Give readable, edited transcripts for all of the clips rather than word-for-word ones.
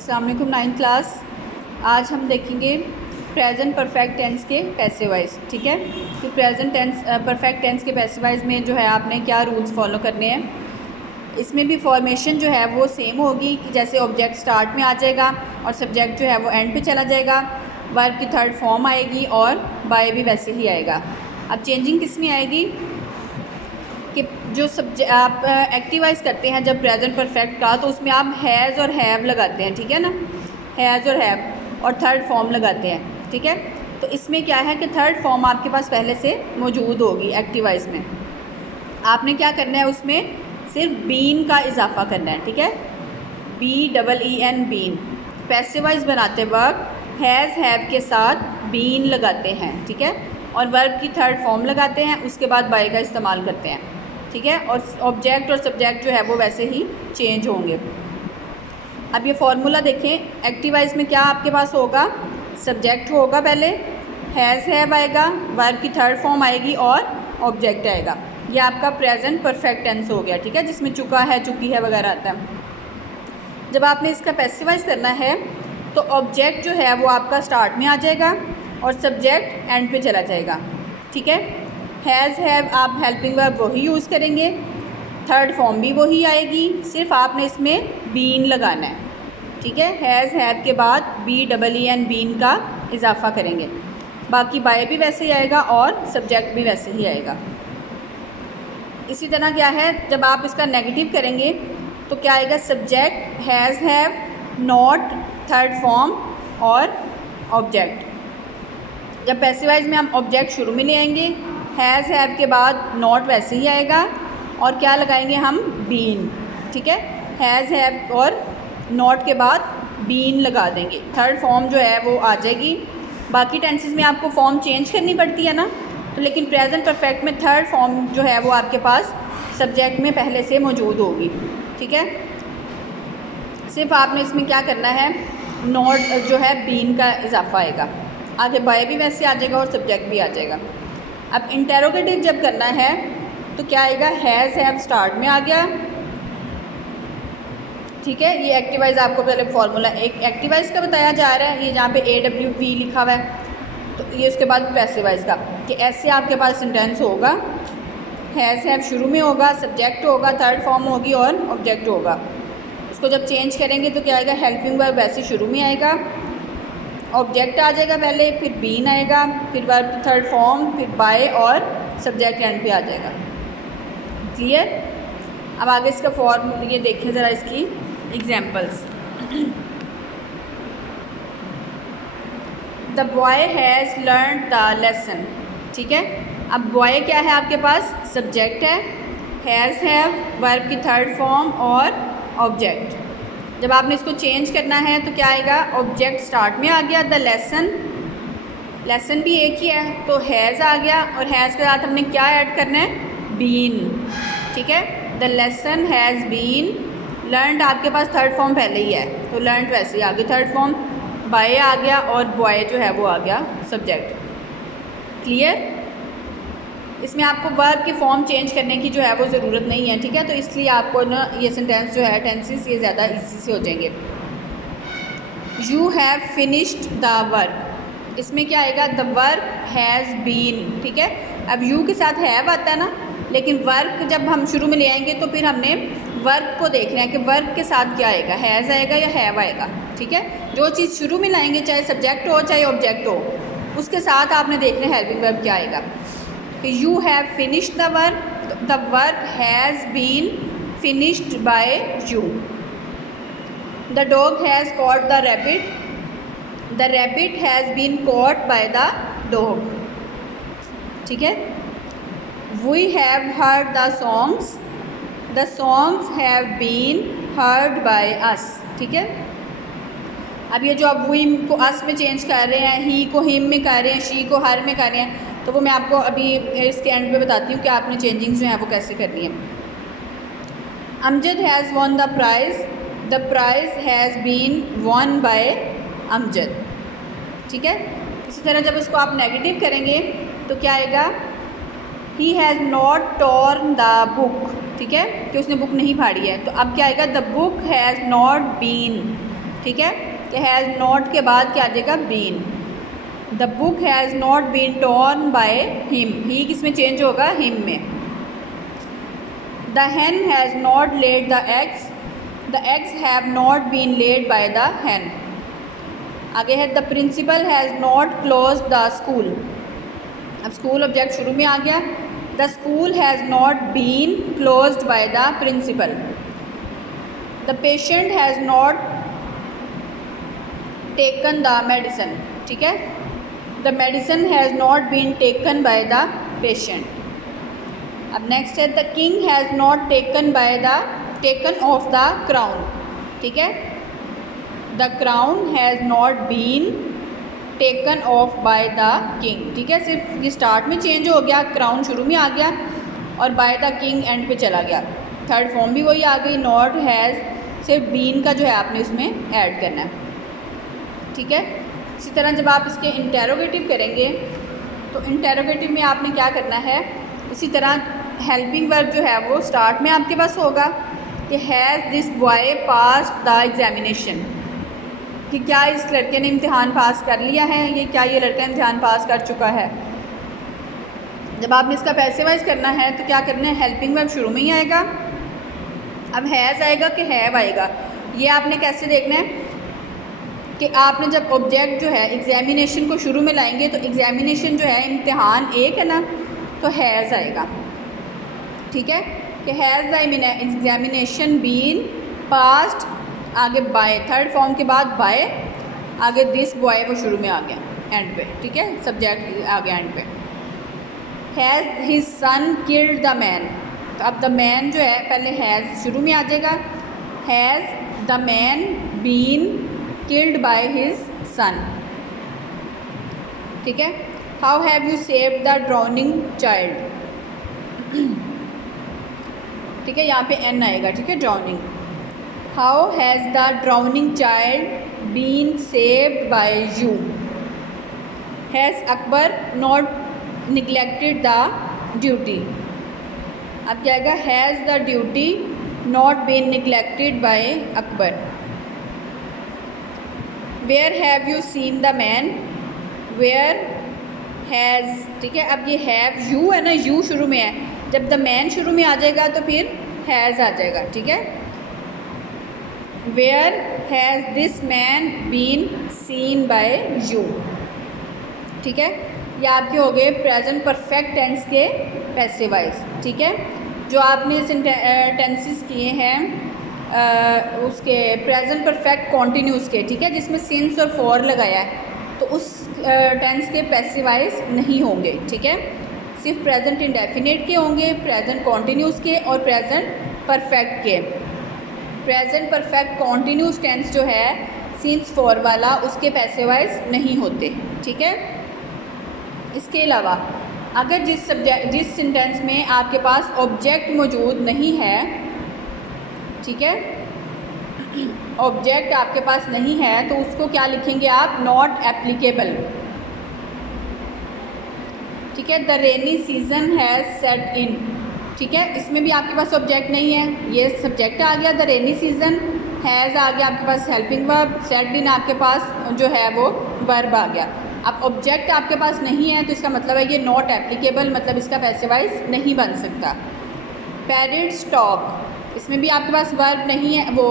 अस्सलाम वालेकुम 9th class. आज हम देखेंगे प्रेजेंट परफेक्ट टेंस के पैसिव वॉइस। ठीक है, तो प्रेजेंट टेंस परफेक्ट टेंस के पैसिव वॉइस में जो है आपने क्या रूल्स फॉलो करने हैं। इसमें भी फॉर्मेशन जो है वो सेम होगी कि जैसे ऑब्जेक्ट स्टार्ट में आ जाएगा और सब्जेक्ट जो है वो एंड पे चला जाएगा। वर्ब की थर्ड फॉर्म आएगी और बाय भी वैसे ही आएगा। अब चेंजिंग किस में आएगी कि जो आप एक्टिवाइज करते हैं जब प्रेजेंट परफेक्ट का, तो उसमें आप हैज़ और हैव लगाते हैं। ठीक है ना, हैज़ और हैव और थर्ड फॉर्म लगाते हैं। ठीक है, तो इसमें क्या है कि थर्ड फॉर्म आपके पास पहले से मौजूद होगी एक्टिवाइज में। आपने क्या करना है, उसमें सिर्फ बीन का इजाफा करना है। ठीक है, BEEN बीन। पैसिवाइज बनाते वक्त हैज़ हैव के साथ बीन लगाते हैं। ठीक है, और वर्ब की थर्ड फॉर्म लगाते हैं, उसके बाद बाय का इस्तेमाल करते हैं। ठीक है, और ऑब्जेक्ट और सब्जेक्ट जो है वो वैसे ही चेंज होंगे। अब ये फार्मूला देखें, एक्टिवाइज में क्या आपके पास होगा, सब्जेक्ट होगा पहले, हैज़ हैव आएगा, वर्ब की थर्ड फॉर्म आएगी और ऑब्जेक्ट आएगा। ये आपका प्रेजेंट परफेक्ट टेंस हो गया। ठीक है, जिसमें चुका है, चुकी है वगैरह आता है। जब आपने इसका पैसिवाइज करना है तो ऑब्जेक्ट जो है वो आपका स्टार्ट में आ जाएगा और सब्जेक्ट एंड पे चला जाएगा। ठीक है, हैज़ हैव आप हेल्पिंग वर्ब वही यूज़ करेंगे, थर्ड फॉर्म भी वही आएगी, सिर्फ आपने इसमें बीन लगाना है। ठीक है, हैज़ हैव के बाद BEEN बीन का इजाफा करेंगे। बाकी बाय भी वैसे ही आएगा और सब्जेक्ट भी वैसे ही आएगा। इसी तरह क्या है, जब आप इसका नेगेटिव करेंगे तो क्या आएगा, subject has have not third form और ऑब्जेक्ट। जब पैसिवाइज में हम ऑब्जेक्ट शुरू में ले आएंगे, हैज़ हैव के बाद नॉट वैसे ही आएगा और क्या लगाएंगे हम, बीन। ठीक है, हैज़ हैव और नॉट के बाद बीन लगा देंगे, थर्ड फॉर्म जो है वो आ जाएगी। बाकी टेंसेस में आपको फॉर्म चेंज करनी पड़ती है ना, तो लेकिन प्रेजेंट परफेक्ट में थर्ड फॉर्म जो है वो आपके पास सब्जेक्ट में पहले से मौजूद होगी। ठीक है, सिर्फ आपने इसमें क्या करना है, नॉट जो है बीन का इजाफा आएगा, आगे बाय भी वैसे आ जाएगा और सब्जेक्ट भी आ जाएगा। अब इंटेरोगेटिव जब करना है तो क्या आएगा, हैज़ हैव स्टार्ट में आ गया। ठीक है, ये एक्टिवाइज आपको पहले फार्मूला एक एक्टिवाइज का बताया जा रहा है, ये जहाँ पे AWV लिखा हुआ है, तो ये उसके बाद पैसिवाइज का कि ऐसे आपके पास सेंटेंस होगा, हैज़ हैव शुरू में होगा, सब्जेक्ट होगा, थर्ड फॉर्म होगी और ऑब्जेक्ट होगा। उसको जब चेंज करेंगे तो क्या आएगा, हेल्पिंग वर्ब वैसे शुरू में आएगा, ऑब्जेक्ट आ जाएगा पहले, फिर बीन आएगा, फिर वर्ब थर्ड फॉर्म, फिर बाय और सब्जेक्ट एंड पे आ जाएगा। क्लियर। अब आगे इसका फॉर्म ये देखें ज़रा, इसकी examples. The boy has learn the lesson. ठीक है, अब बॉय क्या है आपके पास, सब्जेक्ट है, हैज़ हैव वर्ब की थर्ड फॉर्म और ऑब्जेक्ट। जब आपने इसको चेंज करना है तो क्या आएगा, ऑब्जेक्ट स्टार्ट में आ गया, द लेसन, लेसन भी एक ही है तो हैज़ आ गया, और हैज़ के साथ हमने क्या ऐड करना है, बीन। ठीक है, the lesson has been learned, आपके पास थर्ड फॉर्म पहले ही है तो लर्नड वैसे ही आ गई थर्ड फॉर्म, बाय आ गया और बॉय जो है वो आ गया सब्जेक्ट। क्लियर। इसमें आपको वर्ब की फॉर्म चेंज करने की जो है वो ज़रूरत नहीं है। ठीक है, तो इसलिए आपको ना ये सेंटेंस जो है टेंसेस ये ज़्यादा इजी से हो जाएंगे। You have finished the work, इसमें क्या आएगा, द वर्क हैज़ बीन। ठीक है, अब यू के साथ हैव आता है ना, लेकिन वर्क जब हम शुरू में ले आएंगे तो फिर हमने वर्क को देखना है कि वर्क के साथ क्या आएगा, हैज़ आएगा या हैव आएगा। ठीक है, जो चीज़ शुरू में लाएंगे, चाहे सब्जेक्ट हो चाहे ऑब्जेक्ट हो, उसके साथ आपने देखना है हेल्पिंग वर्ब क्या आएगा। You have finished the work, the work has been finished by you. The dog has caught the rabbit, the rabbit has been caught by the dog. ठीक है, we have heard the songs, the songs have been heard by us. ठीक है, अब ये जो अब we को अस में चेंज कर रहे हैं, ही को हिम में कर रहे हैं, शी को हर में कर रहे हैं, तो वो मैं आपको अभी इसके एंड पे बताती हूँ कि आपने चेंजिंग जो है वो कैसे करनी है। Amjad has won the prize has been won by Amjad. ठीक है, इसी तरह जब इसको आप नेगेटिव करेंगे तो क्या आएगा, he has not torn the book. ठीक है, कि उसने बुक नहीं फाड़ी है, तो अब क्या आएगा, the book has not been ठीक है, कि हैज़ नॉट के बाद क्या आ जाएगा, been. The book has not been torn by him, he किस में चेंज होगा, हिम में। The hen has not laid the eggs, the eggs have not been laid by the hen। आगे है the principal has not close the school. अब school object शुरू में आ गया। The school has not been closed by the principal. The patient has not taken the medicine, ठीक है, the medicine has not been taken by the patient. अब next है the king has not taken off the crown, ठीक है, the crown has not been taken off by the king, ठीक है, सिर्फ ये स्टार्ट में चेंज हो गया, क्राउन शुरू में आ गया और बाय द किंग एंड पे चला गया। थर्ड फॉर्म भी वही आ गई, नॉट हैज़ सिर्फ बीन का जो है आपने इसमें ऐड करना है, ठीक है। इसी तरह जब आप इसके इंटेरोगेटिव करेंगे तो इंटेरोगेटिव में आपने क्या करना है, इसी तरह हेल्पिंग वर्ब जो है वो स्टार्ट में आपके पास होगा कि has this boy passed the examination, कि क्या इस लड़के ने इम्तिहान पास कर लिया है, ये क्या ये लड़का इम्तिहान पास कर चुका है। जब आपने इसका पैसे वाइज करना है तो क्या करना है, हेल्पिंग वर्ब शुरू में ही आएगा। अब हैज़ आएगा कि हैव आएगा, ये आपने कैसे देखना है कि आपने जब ऑब्जेक्ट जो है एग्जामिनेशन को शुरू में लाएंगे तो एग्जामिनेशन जो है इम्तिहान एक है ना, तो हैज़ आएगा, ठीक है, कि has the examination been passed, आगे बाय, थर्ड फॉर्म के बाद बाय, आगे दिस बॉय वो शुरू में आ गया एंड पे, ठीक है, सब्जेक्ट आ गया एंड पे। Has his son killed the man, तो अब द मैन जो है पहले हैज़ शुरू में आ जाएगा, has the man been killed by his son, ठीक है। How have you saved the drowning child, ठीक है, यहाँ पे एन आएगा, ठीक है, drowning. How has the drowning child been saved by you. Has Akbar not neglected the duty, अब क्या आएगा, has the duty not been neglected by Akbar. Where have you seen the man, where has, ठीक है, अब ये हैव यू है ना, you शुरू में है, जब द मैन शुरू में आ जाएगा तो फिर हैज़ आ जाएगा, ठीक है। Where has this man been seen by you, ठीक है, ये आपके हो गए प्रेजेंट परफेक्ट टेंस के पैसे वाइज, ठीक है। जो आपने टेंसेस किए हैं उसके प्रेजेंट परफेक्ट कॉन्टिन्यूस के, ठीक है, जिसमें सिंस और फॉर लगाया है, तो उस टेंस के पैसिव वाइज नहीं होंगे, ठीक है, सिर्फ प्रेजेंट इंडेफिनिट के होंगे, प्रेजेंट कॉन्टिन्यूस के और प्रेजेंट परफेक्ट के। प्रेजेंट परफेक्ट कॉन्टिन्यूस टेंस जो है सिंस फॉर वाला, उसके पैसिव वाइज नहीं होते, ठीक है। इसके अलावा अगर जिस सेंटेंस में आपके पास ऑब्जेक्ट मौजूद नहीं है, ठीक है, ऑब्जेक्ट आपके पास नहीं है, तो उसको क्या लिखेंगे आप, नॉट एप्लीकेबल, ठीक है। The rainy season has set in, ठीक है, इसमें भी आपके पास ऑब्जेक्ट नहीं है, ये सब्जेक्ट आ गया, द रेनी सीजन, हैज़ आ गया आपके पास हेल्पिंग वर्ब, सेट इन आपके पास जो है वो वर्ब आ गया। अब ऑब्जेक्ट आपके पास नहीं है तो इसका मतलब है ये नॉट एप्लीकेबल, मतलब इसका पैसिवाइज नहीं बन सकता। पैरेट स्टॉक, इसमें भी आपके पास वर्ब नहीं है, वो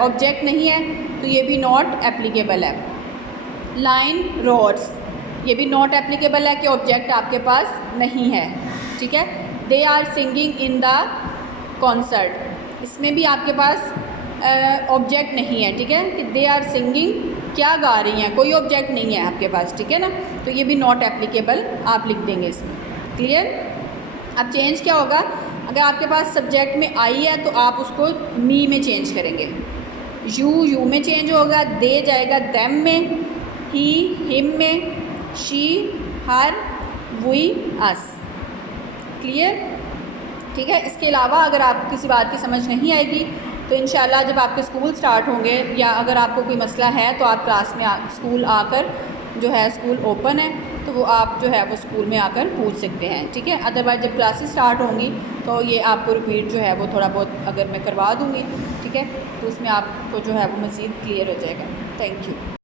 ऑब्जेक्ट नहीं है, तो ये भी नॉट एप्लीकेबल है। लाइन रोड्स, ये भी नॉट एप्लीकेबल है कि ऑब्जेक्ट आपके पास नहीं है, ठीक है। They are singing in the concert, इसमें भी आपके पास ऑब्जेक्ट नहीं है, ठीक है, कि दे आर सिंगिंग, क्या गा रही हैं, कोई ऑब्जेक्ट नहीं है आपके पास, ठीक है ना, तो ये भी नॉट एप्लीकेबल आप लिख देंगे इसमें, क्लियर। अब चेंज क्या होगा, अगर आपके पास सब्जेक्ट में आई है तो आप उसको मी में चेंज करेंगे, यू में चेंज होगा, दे जाएगा देम में, ही हिम में, she her, we us, clear, ठीक है। इसके अलावा अगर आपको किसी बात की समझ नहीं आएगी तो इंशाल्लाह जब आपके स्कूल स्टार्ट होंगे या अगर आपको कोई मसला है तो आप क्लास में स्कूल आकर जो है, स्कूल ओपन है तो वो आप जो है वो स्कूल में आकर पूछ सकते हैं, ठीक है। अदरवाइज़ जब क्लासेस स्टार्ट होंगी तो ये आपको रिपीट जो है वो थोड़ा बहुत अगर मैं करवा दूँगी, ठीक है। है, तो उसमें आपको जो है वो मज़ीद क्लियर हो जाएगा। Thank you.